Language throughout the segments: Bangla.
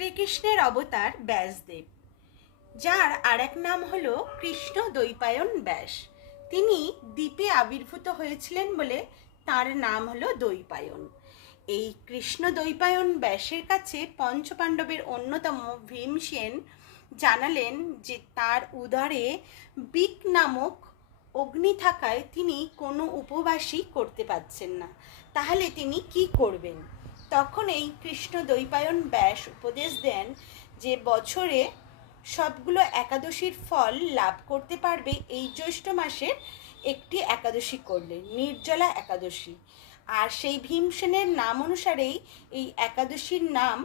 শ্রীকৃষ্ণের অবতার ব্যাসদেব, যার আরেক নাম হলো কৃষ্ণ দ্বৈপায়ন ব্যাস। তিনি দ্বীপে আবির্ভূত হয়েছিলেন বলে তার নাম হলো দ্বৈপায়ন। এই কৃষ্ণ দ্বৈপায়ন ব্যাসের কাছে পঞ্চপাণ্ডবের অন্যতম ভীমসেন জানালেন যে তার উদরে বিক নামক অগ্নি থাকায় তিনি কোনো উপবাসই করতে পারছেন না, তাহলে তিনি কি করবেন? তখন এই কৃষ্ণ দ্বৈপায়ন ব্যাস উপদেশ দেন যে বছরে সবগুলো একাদশীর ফল লাভ করতে পারবে এই জ্যৈষ্ঠ মাসের একটি একাদশী করলে, নির্জলা একাদশী। আর সেই ভীমসেনের নাম অনুসারেই এই একাদশীর নাম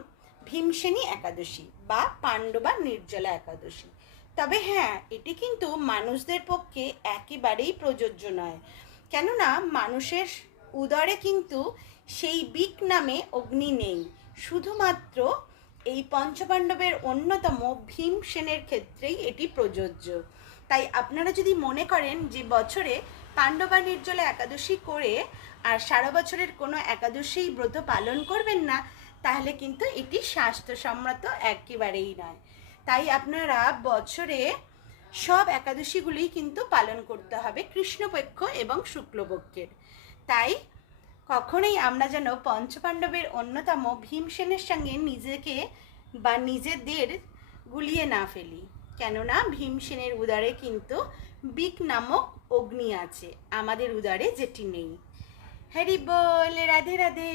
ভীমসেনী একাদশী বা পাণ্ডবা নির্জলা একাদশী। তবে হ্যাঁ, এটি কিন্তু মানুষদের পক্ষে একেবারেই প্রযোজ্য নয়, কেননা মানুষের উদরে কিন্তু সেই বিক নামে অগ্নি নেই। শুধুমাত্র এই পঞ্চপাণ্ডবের অন্যতম ভীমসেনের ক্ষেত্রেই এটি প্রযোজ্য। তাই আপনারা যদি মনে করেন যে বছরে পাণ্ডবা নির্জলা একাদশী করে আর সারা বছরের কোনো একাদশী ব্রত পালন করবেন না, তাহলে কিন্তু এটি স্বাস্থ্যসম্মত একেবারেই নয়। তাই আপনারা বছরে সব একাদশীগুলি কিন্তু পালন করতে হবে, কৃষ্ণপক্ষ এবং শুক্লপক্ষের। তাই কখনোই আমরা যেন পঞ্চপাণ্ডবের অন্যতম ভীমসেনের সঙ্গে নিজেকে বা নিজেদের গুলিয়ে না ফেলি, কেননা ভীমসেনের উদরে কিন্তু বিক নামক অগ্নি আছে, আমাদের উদরে যেটি নেই। হরি বল, রাধে রাধে।